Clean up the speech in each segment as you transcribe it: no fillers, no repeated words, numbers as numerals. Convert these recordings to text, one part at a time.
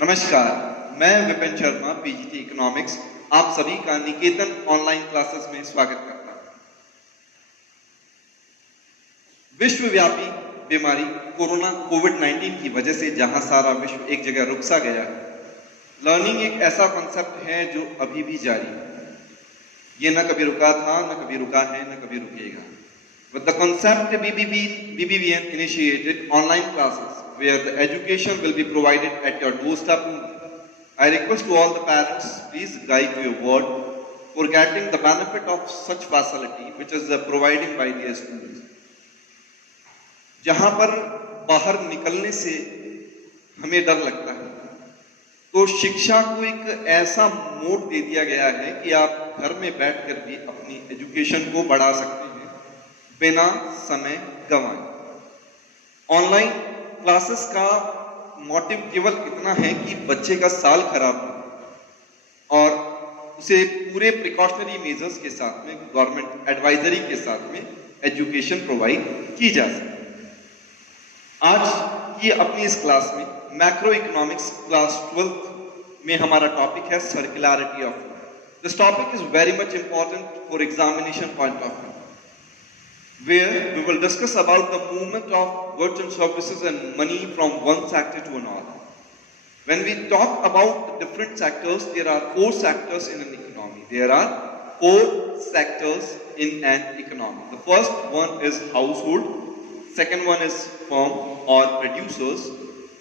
नमस्कार, मैं Vipin Sharma, PGT economics, आप सभी का निकेतन ऑनलाइन क्लासेस में स्वागत करता हूं। विश्वव्यापी बीमारी कोरोना कोविड-19 की वजह से जहां सारा विश्व एक जगह रुक सा गया, लर्निंग एक ऐसा कॉन्सेप्ट है जो अभी भी जारी है। ये न कभी रुका था, न कभी रुका है, न कभी रुकेगा। With the concept BBVN initiated online classes where the education will be provided at your doorstep. I request to all the parents, please guide your word for getting the benefit of such facility which is providing by their schools. जहां पर बाहर निकलने से हमें डर लगता है, तो शिक्षा को एक ऐसा मोड दे दिया गया है कि आप घर में बैठकर भी अपनी एजुकेशन को बढ़ा सकते हैं बिना समय गंवाए। ऑनलाइन क्लासेस का मोटिव केवल इतना है कि बच्चे का साल खराब हो और उसे पूरे प्रिकॉशनरी मेजर्स के साथ में, गवर्नमेंट एडवाइजरी के साथ में एजुकेशन प्रोवाइड की जा सके। आज की अपनी इस क्लास में मैक्रो इकोनॉमिक्स क्लास 12 में हमारा टॉपिक है circularity of fund. This topic is very much important for examination point of view, where we will discuss about the movement of goods and services and money from one sector to another. When we talk about different sectors, there are 4 sectors in an economy. There are 4 sectors in an economy. The first one is household, second one is firm or producers,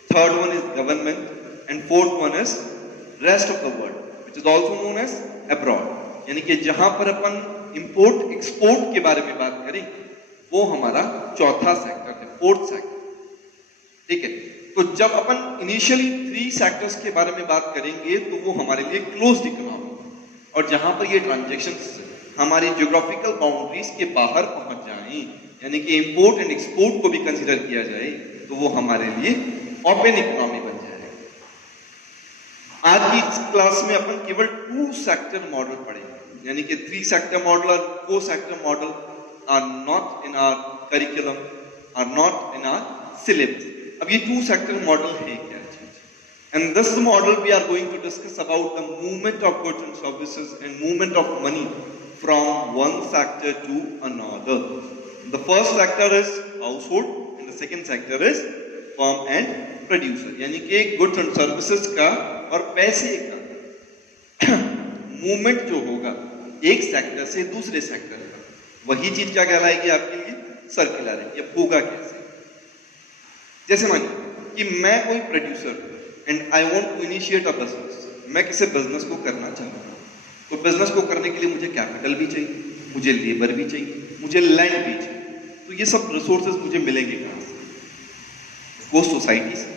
third one is government, and fourth one is rest of the world, which is also known as abroad. यानी कि जहां पर अपन import export के बारे में बात करें, वो हमारा चौथा सेक्टर है, फोर्थ सेक्टर। ठीक है, तो जब अपन इनिशियली 3 सेक्टर्स के बारे में बात करेंगे तो वो हमारे लिए क्लोज्ड इकोनॉमी, और जहां पर ये ट्रांजैक्शंस हमारी ज्योग्राफिकल बाउंड्रीज के बाहर पहुंच जाएं, यानी कि इंपोर्ट एंड एक्सपोर्ट को भी कंसीडर किया जाए, तो वो हमारे लिए ओपन इकोनॉमी बन जाएगा। आज की इस क्लास में अपन केवल 2 सेक्टर मॉडल पढ़ेंगे, यानी कि 3 सेक्टर मॉडल और 4 sector model are not in our curriculum, are not in our syllabus. अब ये 2 sector model है क्या चीज? And this model we are going to discuss about the movement of goods and services and movement of money from one sector to another. The first sector is household and the second sector is firm and producer. यानी कि goods and services का और पैसे का movement जो होगा एक sector से दूसरे सेक्टर, वही चीज क्या कहलाएगी आपके लिए? सर्कुलरिटी। अब होगा कैसे? जैसे मानिए कि मैं कोई producer and I want to initiate a business, मैं किसी बिजनेस को करना चाहता हूँ, तो बिजनेस को करने के लिए मुझे कैपिटल भी चाहिए, मुझे लेबर भी चाहिए, मुझे लैंड भी चाहिए। तो ये सब रिसोर्सेज मुझे मिलेंगे कहाँ से? वो सोसाइटी से।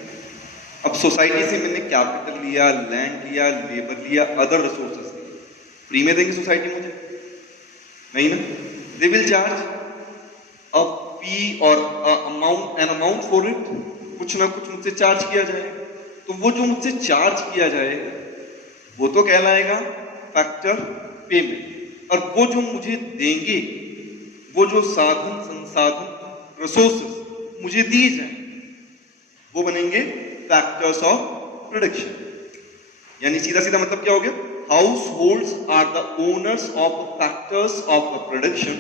अब सोसाइटी से मैंने कैपिटल लिया, लैंड लिया, लेबर लिया, अदर रिसोर्सेज लिए, फ्री में देंगी सोसाइटी मुझे? नहीं ना। They will charge a fee or an amount for it. कुछ ना कुछ मुझसे चार्ज किया जाएगा। तो वो जो मुझसे चार्ज किया जाएगा वो तो कहलाएगा फैक्टर पेमेंट, और वो जो मुझे देंगे, वो जो साधन संसाधन रिसोर्सेस मुझे दिए जाएंगे, वो बनेंगे फैक्टर्स ऑफ प्रोडक्शन। यानी सीधा सीधा मतलब क्या हो गया? Households are the owners of the factors of the production.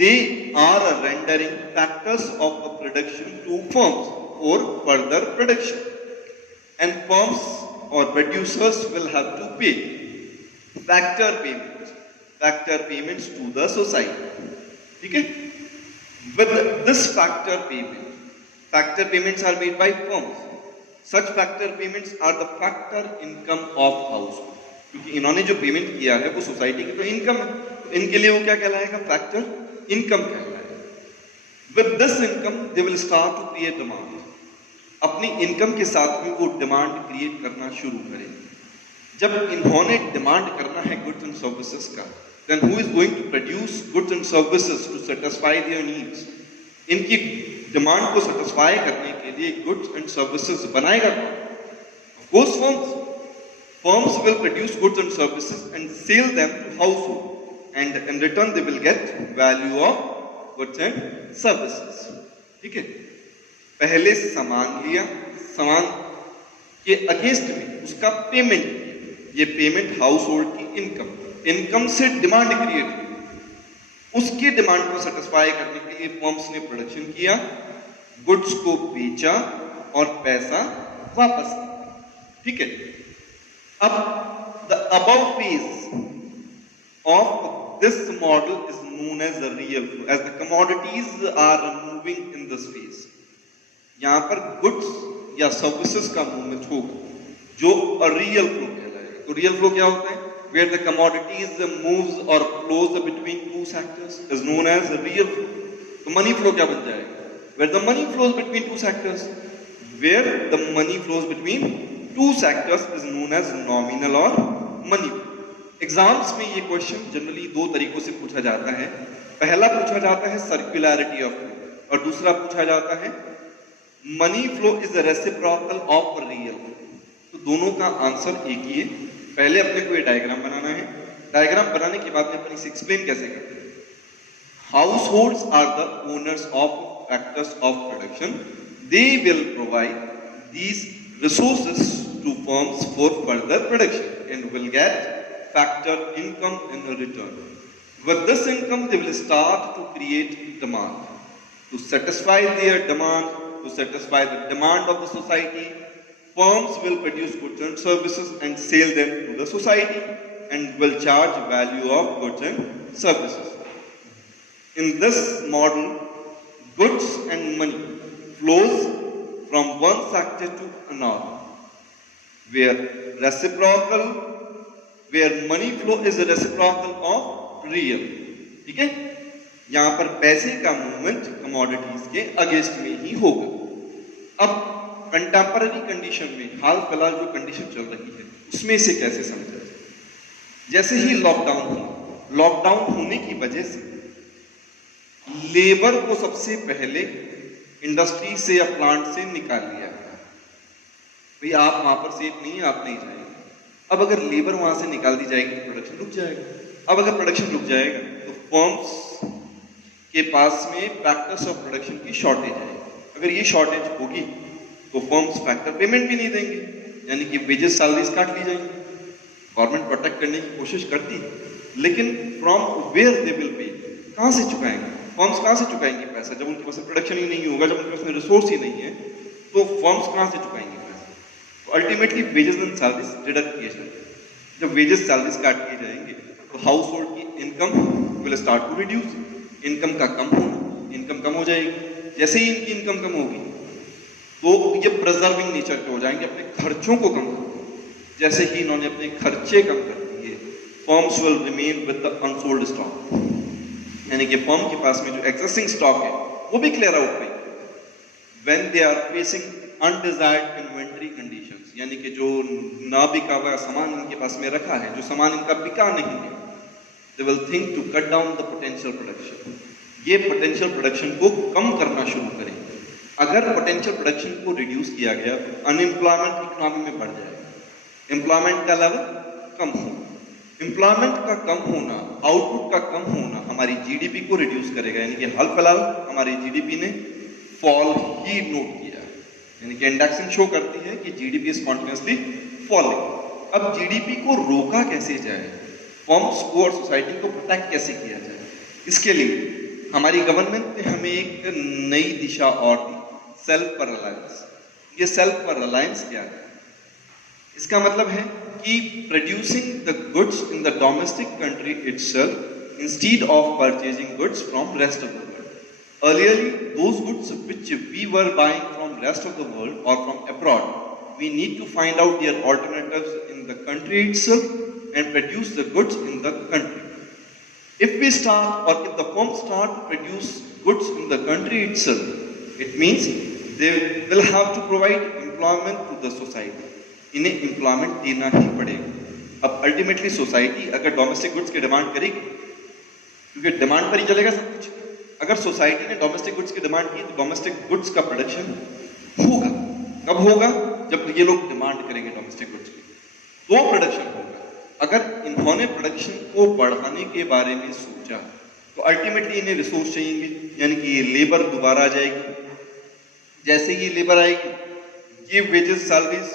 They are rendering factors of the production to firms for further production. And firms or producers will have to pay factor payments to the society. Okay? With this factor payments are made by firms. Such factor payments are the factor income of household. क्योंकि इन्होंने जो payment किया है वो society की तो income है, तो इनके लिए वो क्या कहलाएगा? फैक्टर इनकम कहलाएगा। With this income they will start to create demand. अपनी इनकम के साथ में वो डिमांड क्रिएट करना शुरू करेंगे। जब इन्होंने डिमांड करना है गुड्स एंड सर्विसेज का, then who is going to produce goods and services to satisfy their needs? इनकी डिमांड को सेटिस्फाई करने के लिए गुड्स एंड सर्विसेज बनाएगा कौन? Of course firms. Firms will produce goods and services and sell them to household, and in return they will get value of goods and services. ठीक है, पहले सामान लिया, सामान के अगेंस्ट में उसका पेमेंट किया, ये पेमेंट हाउस होल्ड की इनकम से डिमांड क्रिएट हुई, उसकी डिमांड को सेटिस्फाई करने के लिए फर्म्स ने प्रोडक्शन किया, गुड्स को बेचा और पैसा वापस किया। ठीक है, अब the above phase of this model is known as the real flow, as the commodities are moving in this phase. यहां पर गुड्स या सर्विसेज का मूवमेंट होगा जो रियल फ्लो कहलाएगा। तो रियल फ्लो क्या होता है? Where the commodities moves or flows between two sectors is known as real flow. तो money flow क्या बन जाएगा? Where the money flows between two sectors, where the money flows between two sectors is known as nominal or money flow. Exams में ये question generally दो तरीकों से पूछा जाता है। पहला पूछा जाता है सर्कुलरिटी ऑफ फ्लो और दूसरा पूछा जाता है money flow is reciprocal of real flow. तो दोनों का आंसर एक ही है। पहले अपने को ये डायग्राम बनाना है, डायग्राम बनाने के बाद में अपन इसे एक्सप्लेन कैसे करते हैं। Households are the owners of factors of production, they will provide these resources to firms for further production and will get factor income in return. With this income they will start to create demand to satisfy their demand, to satisfy the demand of the society. Firms will produce goods and services and sell them to the society and will charge value of goods and services. In this model, goods and money flows from one sector to another, where money flow is a reciprocal of real. ठीक है, यहां पर पैसे का movement commodities के against में ही होगा। अब कंटेम्पररी कंडीशन में हाल फिलहाल जो कंडीशन चल रही है उसमें इसे कैसे समझा जाए? जैसे ही लॉकडाउन होने की वजह से लेबर को सबसे पहले इंडस्ट्री से या प्लांट से निकाल लिया गया। भाई आप वहां पर सेफ नहीं है, आप नहीं जाएंगे। अब अगर लेबर वहां से निकाल दी जाएगी तो प्रोडक्शन रुक जाएगा। अब अगर प्रोडक्शन रुक जाएगा तो फर्म्स के पास में फैक्टर्स ऑफ प्रोडक्शन की शॉर्टेज आएगी। अगर ये शॉर्टेज होगी तो फर्म्स फैक्टर पेमेंट भी नहीं देंगे, यानी कि वेजेस सैलरीज काट ली जाएंगी। गवर्नमेंट प्रोटेक्ट करने की कोशिश करती है, लेकिन from where they will pay, कहां से चुकाएंगे? फर्म्स कहां से चुकाएंगे पैसा? जब उनके पास प्रोडक्शन ही नहीं होगा, जब उनके पास रिसोर्स ही नहीं है, तो फर्म्स कहां से चुकाएंगे पैसा? तो ultimately wages and salaries deduct किए जाएंगे। जब वेजेस सैलरीज काट किए जाएंगे तो हाउस होल्ड की income will start to reduce. Income का कम होना, इनकम कम हो जाएगी। जैसे ही इनकी इनकम कम होगी तो ये प्रिजर्विंग नेचर के हो जाएंगे, अपने खर्चों को कम कर। जैसे ही इन्होंने अपने खर्चे कम कर दिए, firms will remain with the unsold stock, यानी कि फर्म के पास में जो एग्जिस्टिंग स्टॉक है वो भी क्लियर आउट नहीं। When they are facing undesired inventory conditions, यानी कि जो ना बिका हुआ सामान इनके पास में रखा है, जो सामान इनका बिका नहीं है, they will think to cut down the potential production. ये पोटेंशियल प्रोडक्शन को कम करना शुरू करेंगे। अगर पोटेंशियल प्रोडक्शन को रिड्यूस किया गया तो अनएम्प्लॉयमेंट इकोनॉमी में बढ़ जाएगा, एम्प्लॉयमेंट का लेवल कम होगा। एम्प्लॉयमेंट का कम होना, आउटपुट का कम होना हमारी जीडीपी को रिड्यूस करेगा, यानी कि हाल फिलहाल हमारी जीडीपी ने फॉल ही नोट किया, यानी कि इंडेक्सिंग शो करती है कि जीडीपी इज कॉन्टिन्यूअसली फॉलिंग। अब जीडीपी को रोका कैसे जाए, फर्म्स को और सोसाइटी को प्रोटेक्ट कैसे किया जाए, इसके लिए हमारी गवर्नमेंट ने हमें एक नई दिशा और दी, सेल्फ पर रिलायंस। ये सेल्फ पर रिलायंस क्या है? इसका मतलब है कि producing the goods in the domestic country itself instead of purchasing goods from rest of the world. Earlierly those goods which we were buying from rest of the world और from abroad, we need to find out their alternatives in the country itself and produce the goods in the country. If we start or if the firms start to produce goods in the country itself, it means they will have to provide employment to the society. इन्हें employment देना ही पड़ेगा। अब ultimately society अगर domestic goods की demand करेगी, क्योंकि demand पर ही चलेगा सब कुछ। अगर सोसाइटी ने डोमेस्टिक गुड्स की डिमांड की तो डोमेस्टिक गुड्स का प्रोडक्शन होगा। कब होगा? जब ये लोग डिमांड करेंगे डोमेस्टिक गुड्स की, तो प्रोडक्शन होगा। अगर इन्होंने प्रोडक्शन को बढ़ाने के बारे में सोचा तो अल्टीमेटली इन्हें रिसोर्स चाहिए, यानी कि ये लेबर दोबारा आ जाएगी। जैसे ये लेबर आएगी, ये वेजेस सैलरीज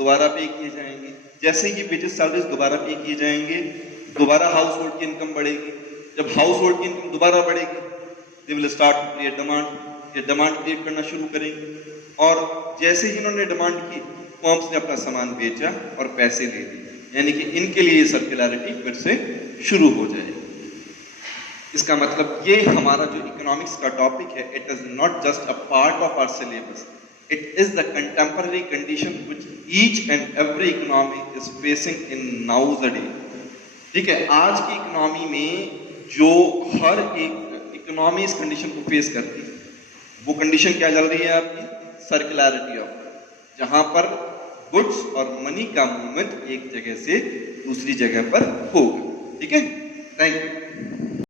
दोबारा पे किए जाएंगे। जैसे ही वेजेस सैलरीज दोबारा पे किए जाएंगे, दोबारा हाउस होल्ड की इनकम बढ़ेगी। जब हाउस होल्ड की इनकम दोबारा बढ़ेगी, they will start to create demand. ये डिमांड क्रिएट करना शुरू करेंगे और जैसे ही इन्होंने डिमांड की, फर्म्स ने अपना सामान बेचा और पैसे ले लिए, यानी कि इनके लिए सर्कुलैरिटी फिर से शुरू हो जाएगी। इसका मतलब ये हमारा जो इकोनॉमिक्स का टॉपिक है, it is not just a part of our syllabus, it is the contemporary condition which each and every economy is facing in nowadays. ठीक है, आज की इकोनॉमी में जो हर एक इकोनॉमी इस कंडीशन को फेस करती है, वो कंडीशन क्या चल रही है आपकी? सर्कुलैरिटी ऑफ, जहां पर गुड्स और मनी का मूवमेंट एक जगह से दूसरी जगह पर होगा। ठीक है, थैंक यू।